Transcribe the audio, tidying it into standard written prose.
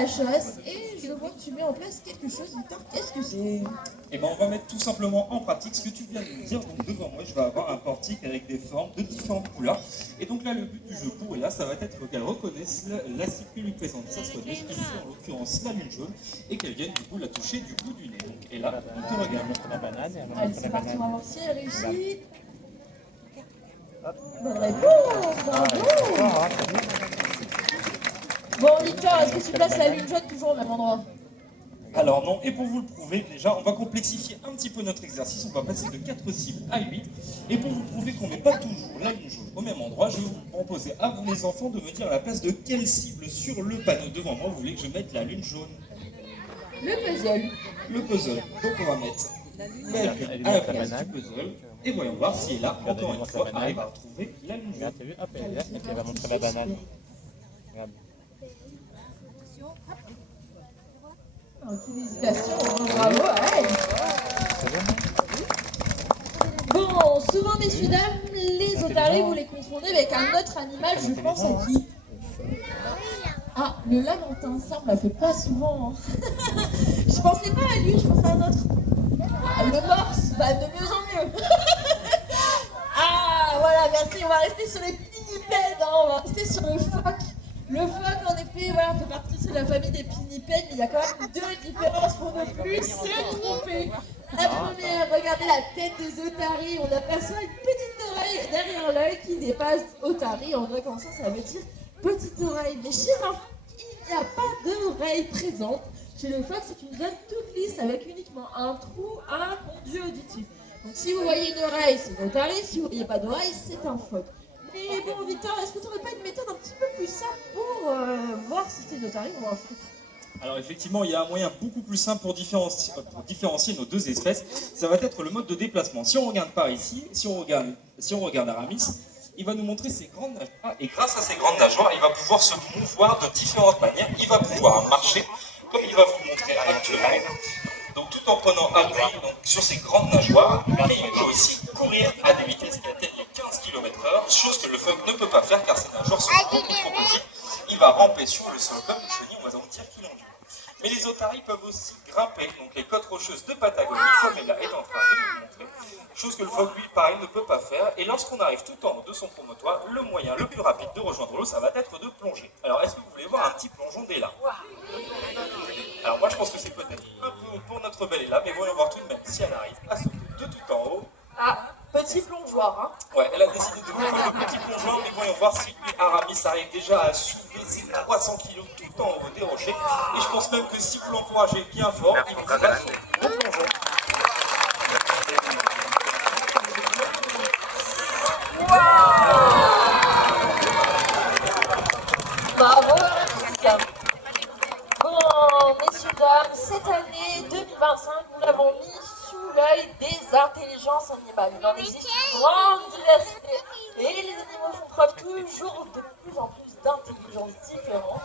la chasse et je vois que tu mets en place quelque chose. Victor, qu'est-ce que c'est? Et ben on va mettre tout simplement en pratique ce que tu viens de nous dire. Donc devant moi, je vais avoir un portique avec des formes de différentes couleurs. Et donc là, le but du jeu pour Ella, ça va être qu'elle reconnaisse la cible que lui présente sa soigneuse, ici en l'occurrence la lune jaune, et qu'elle vienne du coup la toucher du bout du nez. Donc Ella, on te regarde. La banane, Allez, c'est parti, on va voir si elle réussit. Bonne réponse, bravo! Bon, Victor, est-ce que tu places la lune jaune toujours au même endroit? Alors non, et pour vous le prouver, déjà, on va complexifier un petit peu notre exercice. On va passer de 4 cibles à 8. Et pour vous prouver qu'on n'est pas toujours la lune jaune au même endroit, je vais vous proposer à vous les enfants de me dire à la place de quelle cible sur le panneau devant moi vous voulez que je mette la lune jaune. Le puzzle. Le puzzle. Donc on va mettre la lune à la place du puzzle. Et voyons voir si elle a, encore une fois, arrive à retrouver la lune jaune. Regarde, t'as vu? Hop, elle va montrer la banane. Regarde. Petite hésitation, bravo, ouais. Bon, souvent, messieurs, dames, les otaries, vous les confondez avec un autre animal, je pense à qui? Ah, le lamentin, ça, on ne la fait pas souvent. Hein. Je pensais pas à lui, je pensais à un autre. Ah, le morse, bah de mieux en mieux. Ah, voilà, merci, on va rester sur les pinnipèdes, hein, on va rester sur le phoque. Le phoque, en effet, voilà, fait partie de la famille des pinnipèdes, mais il y a quand même deux différences pour ne plus se tromper. La première, regardez la tête des otaries, on aperçoit une petite oreille derrière l'œil qui dépasse otarie. En vrai, comme ça veut dire petite oreille. Mais chez un phoque, il n'y a pas d'oreille présente. Chez le phoque, c'est une zone toute lisse avec uniquement un trou, un conduit auditif. Donc si vous voyez une oreille, c'est une otarie, si vous ne voyez pas d'oreille, c'est un phoque. Mais bon, Victor, est-ce que tu n'aurais pas une méthode un petit peu plus simple pour voir si c'est une otarie ou un phoque? Alors effectivement, il y a un moyen beaucoup plus simple pour différencier nos deux espèces. Ça va être le mode de déplacement. Si on regarde par ici, si on regarde Aramis, il va nous montrer ses grandes nageoires. Et grâce à ses grandes nageoires, il va pouvoir se mouvoir de différentes manières. Il va pouvoir marcher, comme il va vous le montrer actuellement. Donc tout en prenant appui sur ses grandes nageoires, mais il peut aussi courir à des vitesses qui atteignent les 15 km/h, chose que le phoque ne peut pas faire car ses nageoires sont beaucoup trop petites. Il va ramper sur le sol comme une chenille, on va donc dire qu'il ondule. Mais les otaries peuvent aussi grimper, donc les côtes rocheuses de Patagonie, comme elle est en train de nous montrer, chose que le phoque, lui, pareil, ne peut pas faire. Et lorsqu'on arrive tout en haut de son promontoire, le moyen le plus rapide de rejoindre l'eau, ça va être de plonger. Alors, est-ce que vous voulez voir un petit plongeon d'Ella? Alors moi, je pense que c'est peut-être un peu haut pour notre belle Ella, mais voyons voir tout de même si elle arrive à sauter de tout en haut. Ah, petit plongeoir, hein. Ouais, elle a décidé de faire le petit plongeon, mais voyons voir si Aramis arrive déjà à soulever ses 300 kg tout en haut des rochers. Et je pense même que si vous l'encouragez bien fort, il vous fera le plongeon. Bravo, Aramis. Bon, messieurs, dames, cette année 2025, nous l'avons mis sous l'œil des intelligences animales. Il en existe une grande diversité et les animaux font preuve toujours de plus en plus d'intelligence différente.